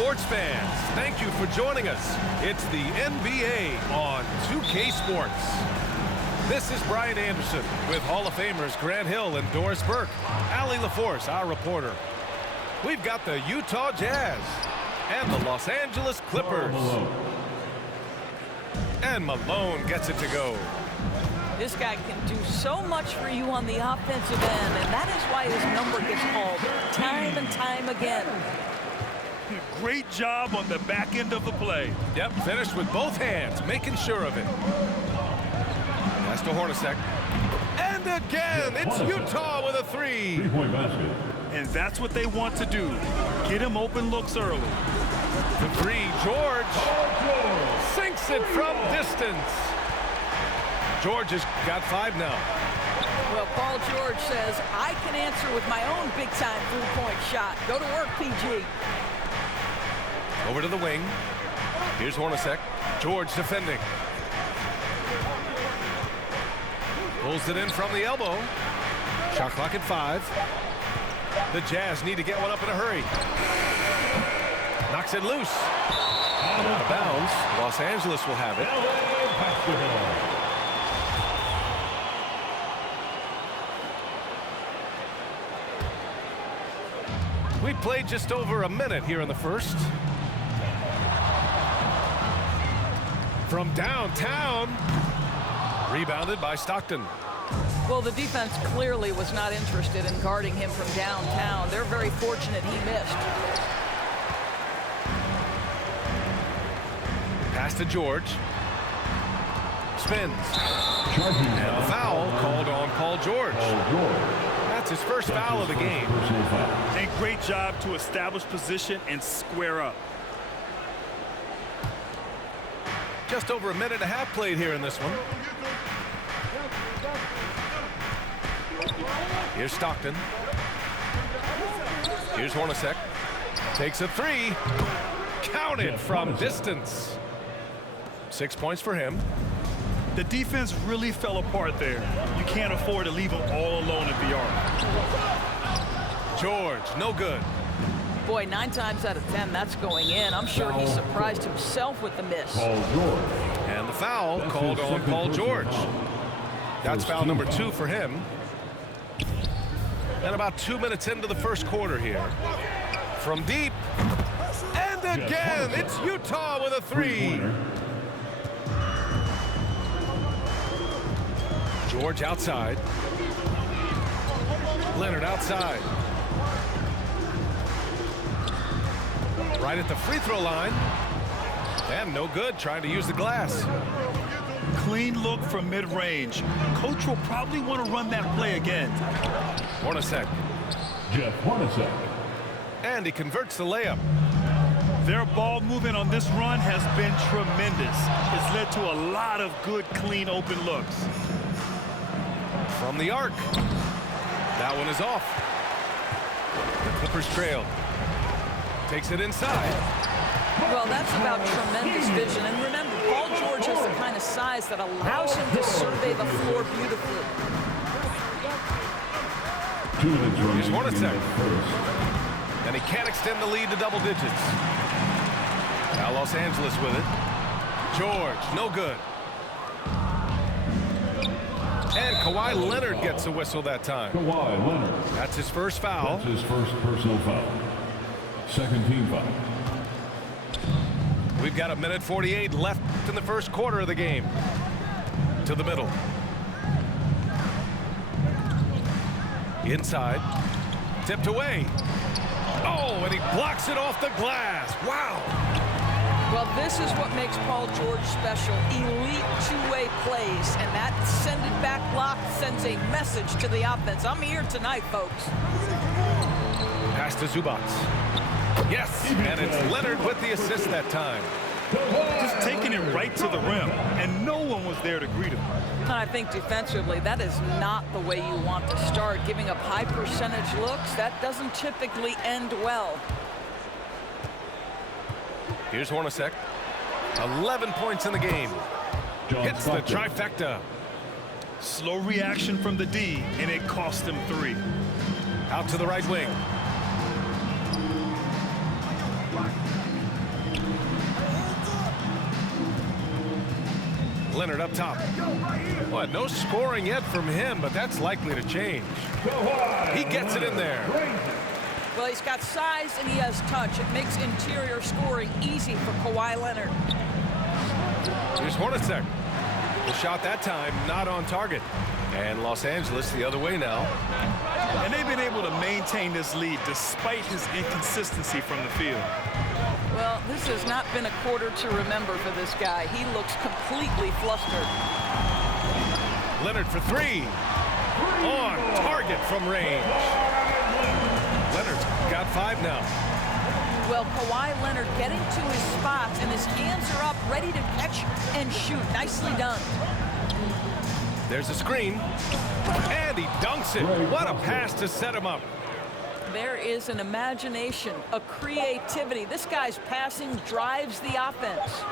sports fans, thank you for joining us. It's the NBA on 2K Sports. This is Brian Anderson with Hall of Famers Grant Hill and Doris Burke. Allie LaForce, our reporter. We've got the Utah Jazz and the Los Angeles Clippers. And Malone gets it to go. This guy can do so much for you on the offensive end, and that is why his number gets called time and time again. Great job on the back end of the play. Yep, finished with both hands, making sure of it. Pass to Hornacek. And again, it's Utah with a three. Three-point basket. And that's what they want to do. Get him open looks early. The three, George. Sinks it from distance. George has got 5 now. Well, Paul George says, I can answer with my own big-time three-point shot. Go to work, PG. Over to the wing. Here's Hornacek. George defending. Pulls it in from the elbow. Shot clock at 5. The Jazz need to get one up in a hurry. Knocks it loose. Out of bounds. Los Angeles will have it. We played just over a minute here in the first. From downtown. Rebounded by Stockton. Well, the defense clearly was not interested in guarding him from downtown. They're very fortunate he missed. Pass to George. Spins. And a foul called on Paul George. That's his first foul of the game. And great job to establish position and square up. Just over a minute and a half played here in this one. Here's Stockton. Here's Hornacek. Takes a three. Counted from distance. 6 points for him. The defense really fell apart there. You can't afford to leave him all alone at the arc. George, no good. Boy, 9 times out of 10, that's going in. I'm sure he surprised himself with the miss. And the foul called on Paul George. That's foul number 2 for him. And about 2 minutes into the first quarter here. From deep. And again, it's Utah with a three. George outside. Leonard outside. Right at the free throw line. And no good, trying to use the glass. Clean look from mid-range. Coach will probably want to run that play again. Hornacek. Jeff Hornacek. And he converts the layup. Their ball movement on this run has been tremendous. It's led to a lot of good, clean, open looks. From the arc. That one is off. The Clippers trail. Takes it inside. Well, that's about tremendous vision. And remember, Paul George has the kind of size that allows him to survey the floor beautifully. 2 minutes remaining. Here's Hornacek. And he can't extend the lead to double digits. Now Los Angeles with it. George, no good. And Kawhi Leonard gets a whistle that time. Kawhi Leonard. That's his first foul. That's his first personal foul. Second team foul. We've got 1:48 left in the first quarter of the game. To the middle. Inside. Tipped away. Oh, and he blocks it off the glass. Wow. Well, this is what makes Paul George special. Elite two-way plays, and that send-it-back block sends a message to the offense. I'm here tonight, folks. Pass to Zubac. Yes, and it's Leonard with the assist that time. Just taking it right to the rim, and no one was there to greet him. And I think defensively, that is not the way you want to start. Giving up high percentage looks, that doesn't typically end well. Here's Hornacek. 11 points in the game. Hits the trifecta. Slow reaction from the D, and it cost him 3. Out to the right wing. Leonard up top. Well, no scoring yet from him, but that's likely to change. He gets it in there. Well, he's got size and he has touch. It makes interior scoring easy for Kawhi Leonard. Here's Hornacek. The shot that time not on target. And Los Angeles the other way now. And they've been able to maintain this lead despite his inconsistency from the field. Well, this has not been a quarter to remember for this guy. He looks completely flustered. Leonard for three. On target from range. Leonard's got 5 now. Well, Kawhi Leonard getting to his spots, and his hands are up, ready to catch and shoot. Nicely done. There's a screen. And he dunks it. What a pass to set him up. There is an imagination, a creativity. This guy's passing drives the offense.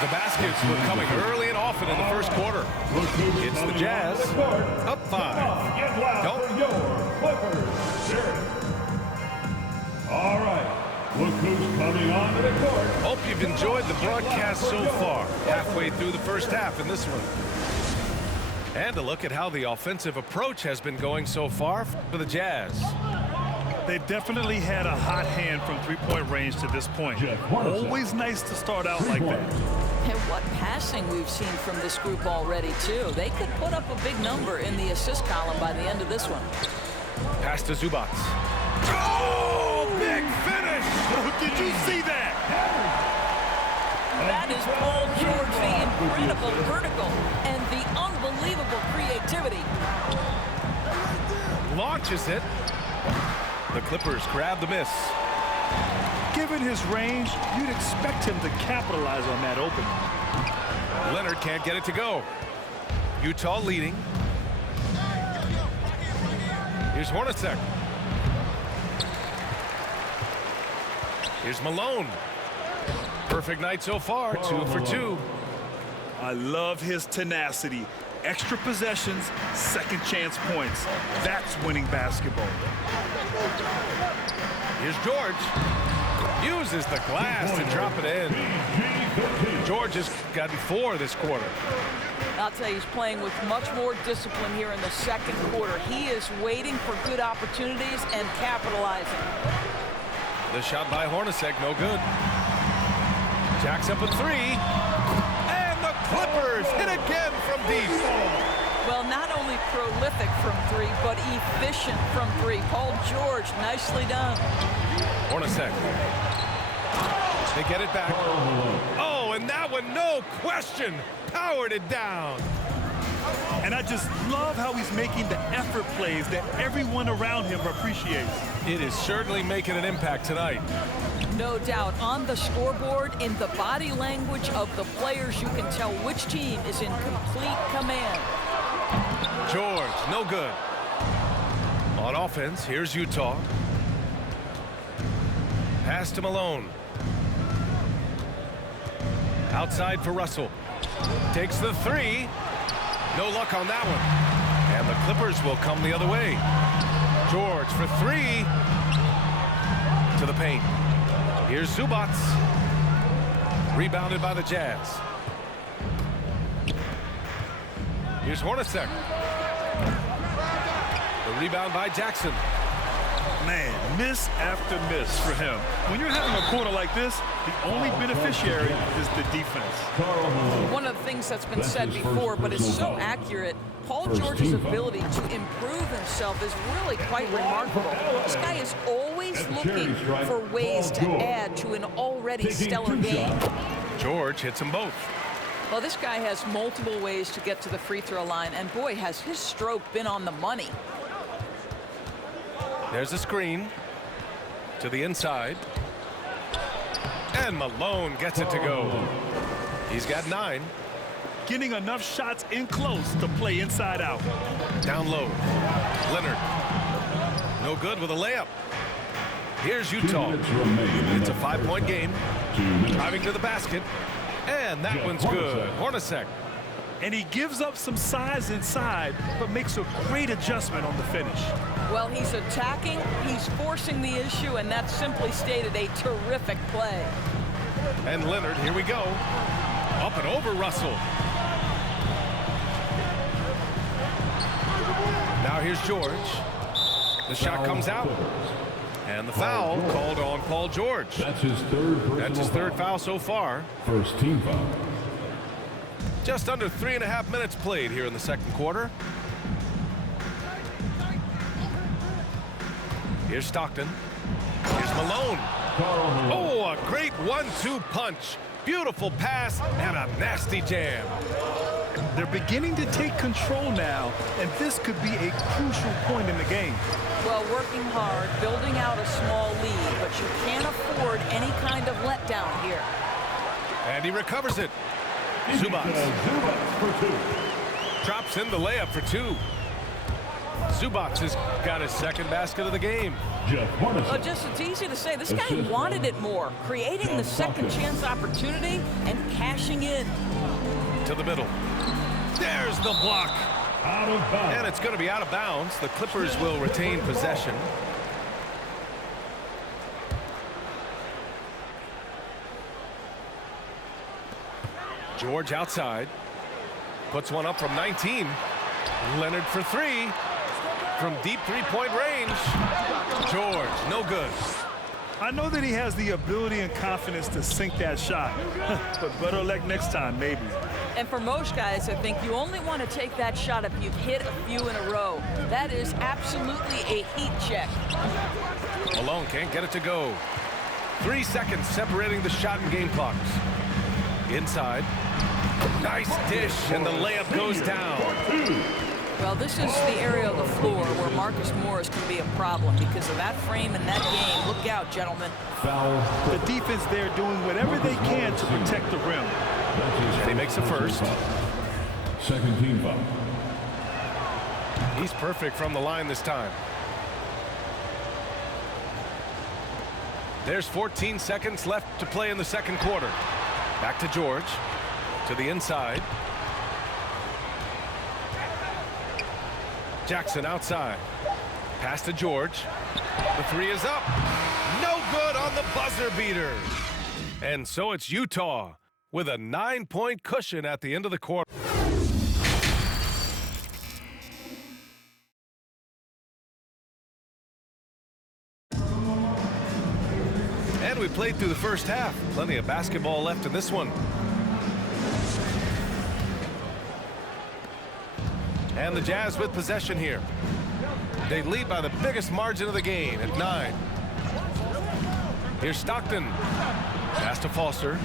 The baskets were coming early and often in the first quarter. It's the Jazz. Up 5. All right. Look who's coming onto the court. Hope you've enjoyed the broadcast so far. Halfway through the first half in this one. And a look at how the offensive approach has been going so far for the Jazz. They've definitely had a hot hand from three-point range to this point. Always nice to start out like that. And what passing we've seen from this group already, too. They could put up a big number in the assist column by the end of this one. Pass to Zubac. Oh, big finish! Did you see that? That is Paul George, the incredible vertical and the unbelievable creativity. Launches it. The Clippers grab the miss. Given his range, you'd expect him to capitalize on that opening. Leonard can't get it to go. Utah leading. Here's Hornacek. Here's Malone. Perfect night so far, 2 for 2. I love his tenacity. Extra possessions, second chance points. That's winning basketball. Here's George. Uses the glass to drop it in. George has gotten 4 this quarter. I'll tell you, he's playing with much more discipline here in the second quarter. He is waiting for good opportunities and capitalizing. The shot by Hornacek, no good. Jacks up a 3. And the Clippers hit again from deep. Well, not only prolific from 3, but efficient from 3. Paul George, nicely done. Hornacek. They get it back. Oh, and that one, no question, powered it down. And I just love how he's making the effort plays that everyone around him appreciates. It is certainly making an impact tonight. No doubt, on the scoreboard, in the body language of the players, you can tell which team is in complete command. George, no good. On offense, here's Utah. Pass to Malone. Outside for Russell. Takes the 3. No luck on that one. And the Clippers will come the other way. George for 3. To the paint. Here's Zubac. Rebounded by the Jazz. Here's Hornacek. The rebound by Jackson. Man, miss after miss for him. When you're having a quarter like this, the only beneficiary is the defense. One of the things that's been said before, but it's so accurate, Paul George's ability to improve himself is really quite remarkable. This guy is always looking for ways to add to an already stellar game. George hits them both. Well, this guy has multiple ways to get to the free throw line, and boy, has his stroke been on the money. There's a screen to the inside. And Malone gets it to go. He's got 9. Getting enough shots in close to play inside out. Down low. Leonard. No good with a layup. Here's Utah. It's a 5-point game. Driving to the basket. And that one's good. Hornacek. And he gives up some size inside, but makes a great adjustment on the finish. Well, he's attacking, he's forcing the issue, and that's simply stated a terrific play. And Leonard, here we go. Up and over Russell. Now here's George. The shot comes out. And the foul called on Paul George. That's his third foul so far. First team foul. Just under 3.5 minutes played here in the second quarter. Here's Stockton. Here's Malone. Oh, a great 1-2 punch. Beautiful pass and a nasty jam. They're beginning to take control now, and this could be a crucial point in the game. Well, working hard, building out a small lead, but you can't afford any kind of letdown here. And he recovers it. Zubats for two. drops in the layup for two. Zubats has got his second basket of the game. Jeff Hornacek. It's easy to say. This guy wanted it more, creating the second chance opportunity and cashing in. To the middle. There's the block. Out of bounds. And it's going to be out of bounds. The Clippers will retain possession. George outside. Puts one up from 19. Leonard for three. From deep three-point range. George, no good. I know that he has the ability and confidence to sink that shot, but better luck next time, maybe. And for most guys, I think you only want to take that shot if you've hit a few in a row. That is absolutely a heat check. Malone can't get it to go. 3 seconds separating the shot and game clocks. Inside. Nice dish, and the layup goes down. Well, this is the area of the floor where Marcus Morris can be a problem because of that frame in that game. Look out, gentlemen. Foul. The defense there doing whatever they can to protect the rim. He makes a first. Second team foul. He's perfect from the line this time. There's 14 seconds left to play in the second quarter. Back to George. To the inside. Jackson outside. Pass to George. The three is up. No good on the buzzer beater. And so it's Utah with a 9-point cushion at the end of the quarter. And we played through the first half. Plenty of basketball left in this one. And the Jazz with possession here. They lead by the biggest margin of the game at 9. Here's Stockton. Pass to Foster.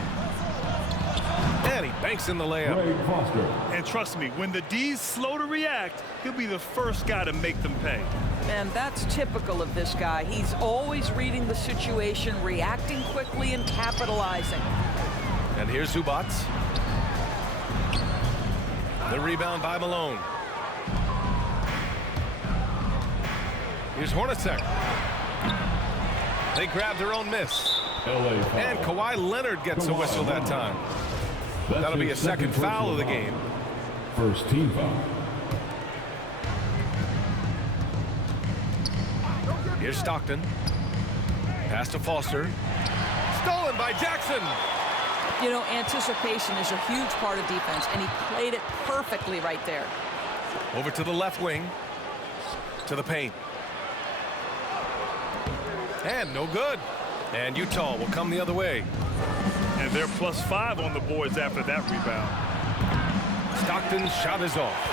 And he banks in the layup. Greg Foster. And trust me, when the D's slow to react, he'll be the first guy to make them pay. And that's typical of this guy. He's always reading the situation, reacting quickly, and capitalizing. And here's Zubats. The rebound by Malone. Here's Hornacek. They grab their own miss. LA foul. And Kawhi Leonard gets a whistle that time. That's That'll be a his second foul of the personal game. foul. First team foul. Here's Stockton. Pass to Foster. Stolen by Jackson. You know, anticipation is a huge part of defense, and he played it perfectly right there. Over to the left wing. To the paint. And no good. And Utah will come the other way. And they're +5 on the boards after that rebound. Stockton's shot is off.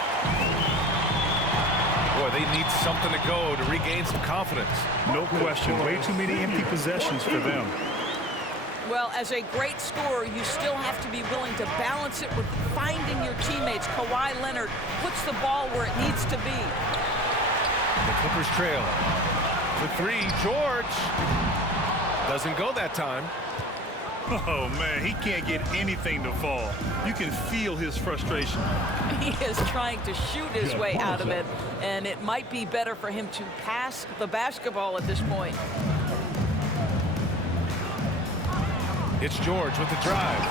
Boy, they need something to go to regain some confidence. No question. Way too many empty possessions for them. Well, as a great scorer, you still have to be willing to balance it with finding your teammates. Kawhi Leonard puts the ball where it needs to be. The Clippers trail. The three, George. Doesn't go that time. Oh, man, he can't get anything to fall. You can feel his frustration. He is trying to shoot his way out of it, and it might be better for him to pass the basketball at this point. It's George with the drive.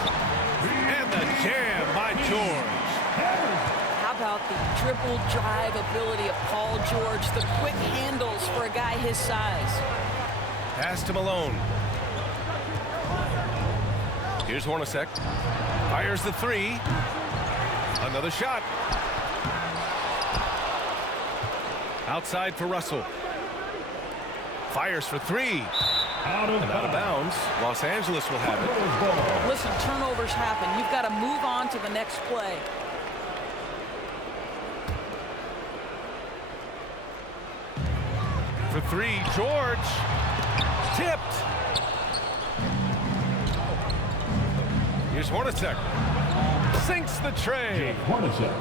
And the jam by George. How about the dribble drive ability of Paul George, the quick handles for a guy his size. Pass to Malone. Here's Hornacek. Fires the three. Another shot. Outside for Russell. Fires for three. Out of And out of bounds. Los Angeles will have it. Listen, turnovers happen. You've got to move on to the next play. For three, George. Tipped. Here's Hornacek. Sinks the tray. Hornacek.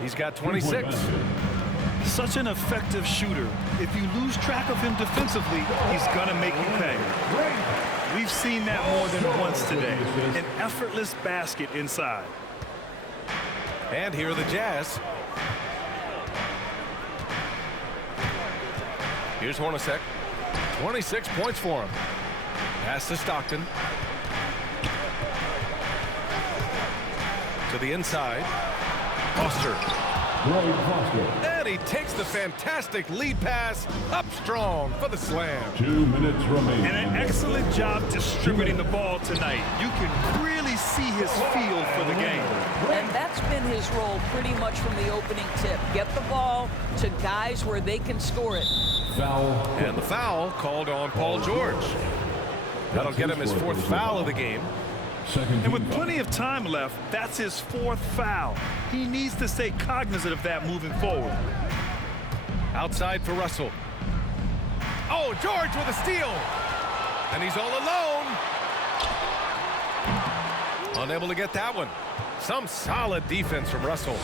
He's got 26. Such an effective shooter. If you lose track of him defensively, he's going to make you pay. We've seen that more than once today. An effortless basket inside. And here are the Jazz. Here's Hornacek. 26 points for him. Pass to Stockton. To the inside. Foster. Lloyd Foster. And he takes the fantastic lead pass up strong for the slam. 2 minutes remaining. And an excellent job distributing the ball tonight. You can really see his feel for the game. And that's been his role pretty much from the opening tip. Get the ball to guys where they can score it. Foul. And the foul called on Paul George. That'll get him his fourth foul of the game. Second And with team plenty of time left, that's his fourth foul. He needs to stay cognizant of that moving forward. Outside for Russell. Oh, George with a steal. And he's all alone. Unable to get that one. Some solid defense from Russell.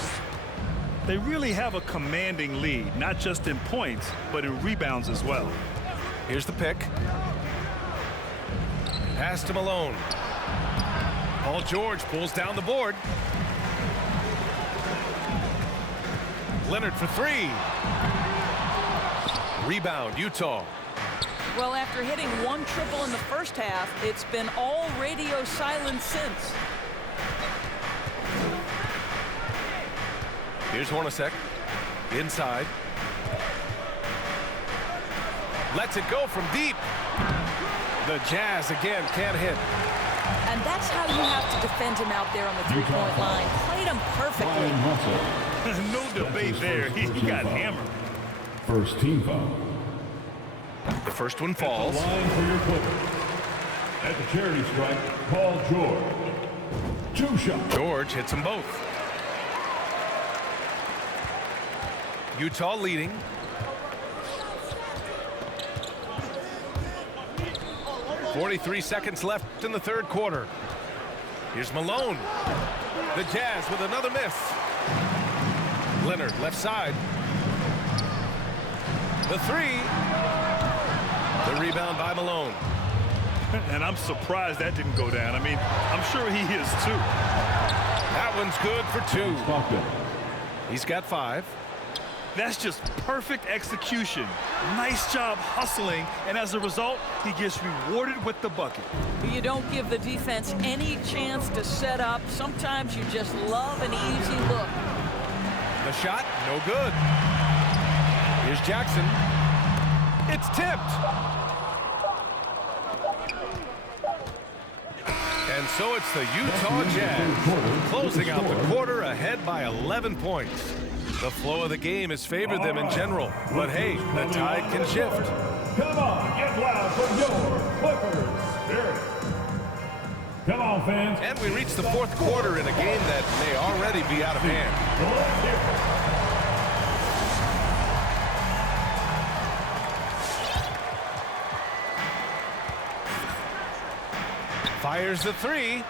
They really have a commanding lead, not just in points, but in rebounds as well. Here's the pick. Pass to Malone. Paul George pulls down the board. Leonard for three. Rebound, Utah. Well, after hitting one triple in the first half, it's been all radio silence since. Here's Hornacek. Inside. Lets it go from deep. The Jazz again can't hit. And that's how you have to defend him out there on the three-point line. Played him perfectly. Russell. No debate there. He got hammered. First team foul. The first one falls. Line for your Clippers. At the charity stripe, Paul George. 2 shots. George hits them both. Utah leading. .43 seconds left in the third quarter. Here's Malone. The Jazz with another miss. Leonard left side. The three. The rebound by Malone. And I'm surprised that didn't go down. I mean, I'm sure he is too. That one's good for 2. Stockton. He's got 5. That's just perfect execution. Nice job hustling, and as a result, he gets rewarded with the bucket. You don't give the defense any chance to set up. Sometimes you just love an easy look. The shot, no good. Here's Jackson. It's tipped. And so it's the Utah Jazz closing out the quarter ahead by 11 points. The flow of the game has favored them in general, but hey, the tide can shift. Come on, get loud for your Clippers spirit. Come on, fans. And we reach the fourth quarter in a game that may already be out of hand. Fires the three.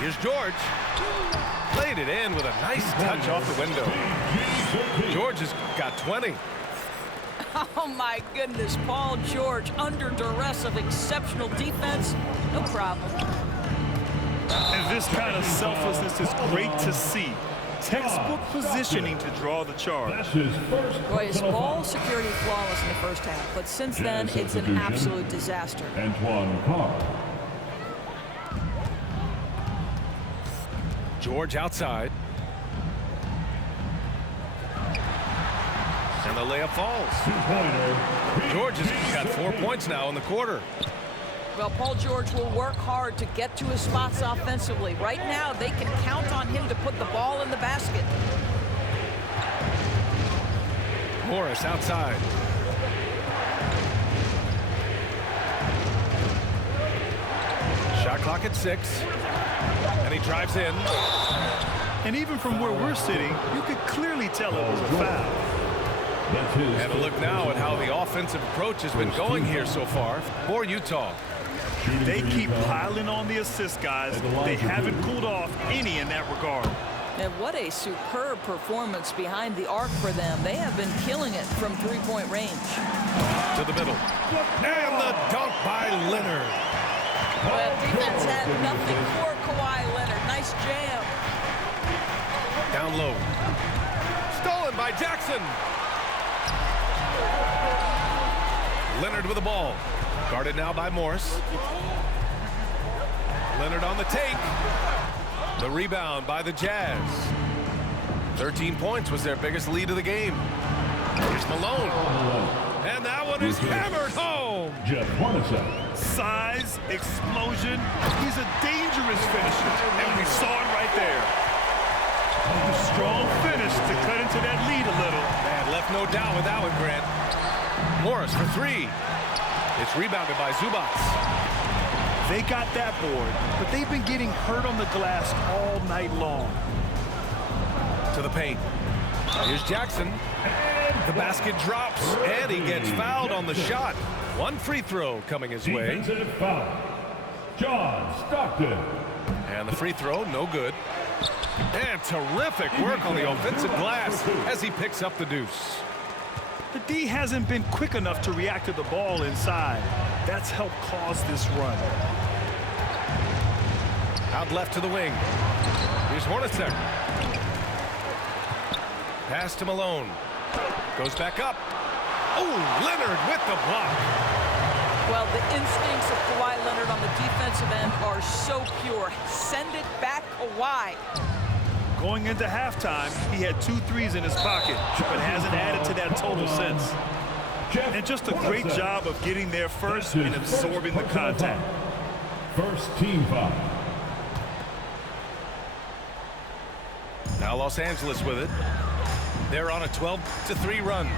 Here's George. Played it in with a nice touch off the window. George has got 20. Oh, my goodness. Paul George under duress of exceptional defense. No problem. And this kind of selflessness is great to see. Textbook positioning to draw the charge. That's his first. Boy, his ball security flawless in the first half, but since then, it's an absolute disaster. Antoine Carr. George outside. And the layup falls. Two-pointer. George has got 4 points now in the quarter. Well, Paul George will work hard to get to his spots offensively. Right now, they can count on him to put the ball in the basket. Morris outside. Shot clock at 6. And he drives in. And even from where we're sitting, you could clearly tell it was a foul. And a look now at how the offensive approach has been going here so far for Utah. They keep piling on the assist, guys. They haven't cooled off any in that regard. And what a superb performance behind the arc for them. They have been killing it from three-point range. To the middle. And the dunk by Leonard. Well, defense had nothing for Kawhi Leonard. Nice jam. Down low. Stolen by Jackson. Leonard with the ball. Guarded now by Morris. Leonard on the take. The rebound by the Jazz. 13 points was their biggest lead of the game. Here's Malone. And that one is hammered home. Jeff Hornacek. Size, explosion. He's a dangerous finisher. And we saw it right there. A strong finish to cut into that lead a little. Man, left no doubt with that one, Grant. Morris for 3. It's rebounded by Zubac. They got that board, but they've been getting hurt on the glass all night long. To the paint. Here's Jackson. The basket drops, and he gets fouled on the shot. One free throw coming his way. Defensive foul. John Stockton. And the free throw, no good. And terrific work on the offensive glass as he picks up the deuce. The D hasn't been quick enough to react to the ball inside. That's helped cause this run. Out left to the wing. Here's Hornacek. Pass to Malone. Goes back up. Oh, Leonard with the block. Well, the instincts of Kawhi Leonard on the defensive end are so pure. Send it back Kawhi. Going into halftime, he had 2 threes in his pocket, but hasn't added to that total since. And just a great job of getting there first and absorbing the contact. First team foul. Now Los Angeles with it. They're on a 12-3 run.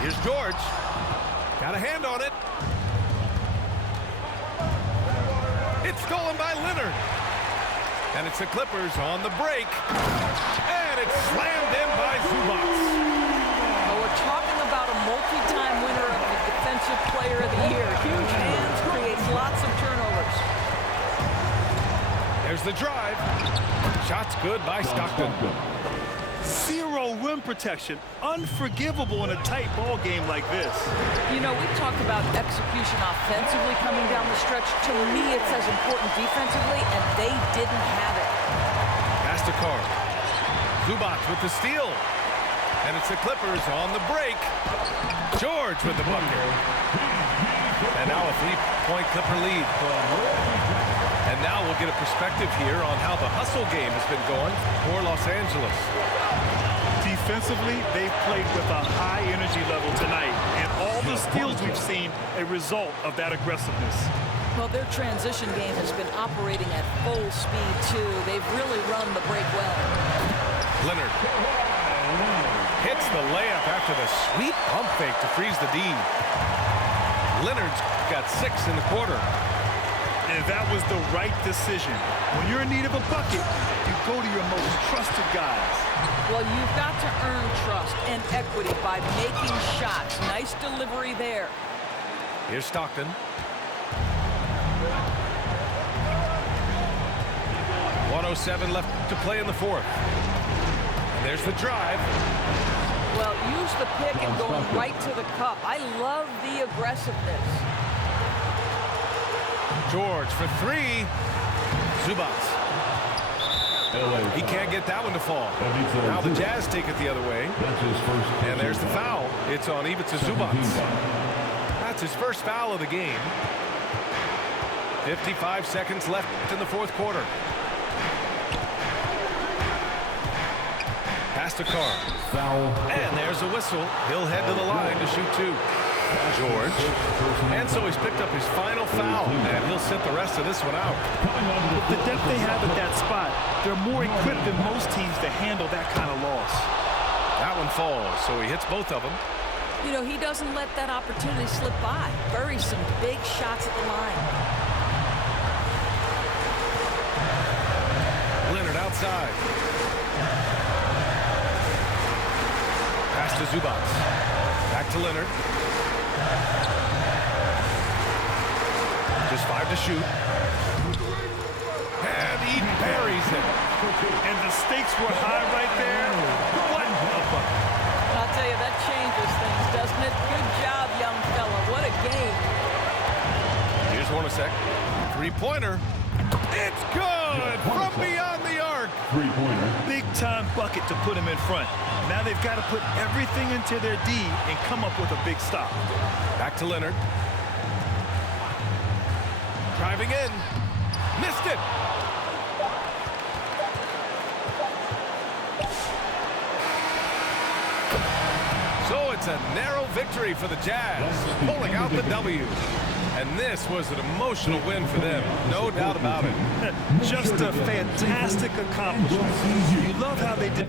Here's George. Got a hand on it. It's stolen by Leonard. And it's the Clippers on the break. And it's slammed in by Zubac. Well, we're talking about a multi-time winner of the Defensive Player of the Year. Huge hands, creates lots of turnovers. There's the drive. Shot's good by Stockton. Zero rim protection. Unforgivable in a tight ball game like this. You know, we've talked about execution offensively coming down the stretch. To me, it's as important defensively, and they didn't have it. Pass to Carr. Zubac with the steal. And it's the Clippers on the break. George with the bucket. And now a 3-point Clipper lead. And now we'll get a perspective here on how the hustle game has been going for Los Angeles. Defensively, they've played with a high energy level tonight, and all the steals we've seen a result of that aggressiveness. Well, their transition game has been operating at full speed, too. They've really run the break well. Leonard hits the layup after the sweet pump fake to freeze the D. Leonard's got 6 in the quarter. And that was the right decision. When you're in need of a bucket, you go to your most trusted guys. Well, you've got to earn trust and equity by making shots. Nice delivery there. Here's Stockton. .107 left to play in the fourth. And there's the drive. Well, use the pick and going right to the cup. I love the aggressiveness. George for 3. Zubac. He can't get that one to fall. Now the Jazz take it the other way. And there's the foul. It's on Ivica Zubac. That's his first foul of the game. 55 seconds left in the fourth quarter. Pass to Carr. Foul. And there's a whistle. He'll head to the line to shoot 2. George. And so he's picked up his final foul, and he'll sit the rest of this one out. With the depth they have at that spot, they're more equipped than most teams to handle that kind of loss. That one falls, so he hits both of them. You know, he doesn't let that opportunity slip by. Buries some big shots at the line. Leonard outside. Pass to Zubac. Back to Leonard. Just 5 to shoot. And he buries it. And the stakes were high right there. What a bucket. I'll tell you, that changes things, doesn't it? Good job, young fella. What a game. Here's Hornacek. Three-pointer. It's good from beyond the arc. Three-pointer. Big-time bucket to put him in front. Now they've got to put everything into their D and come up with a big stop. Back to Leonard. Driving in. Missed it. So it's a narrow victory for the Jazz, pulling out the W. And this was an emotional win for them, no doubt about it. Just a fantastic accomplishment. You love how they did.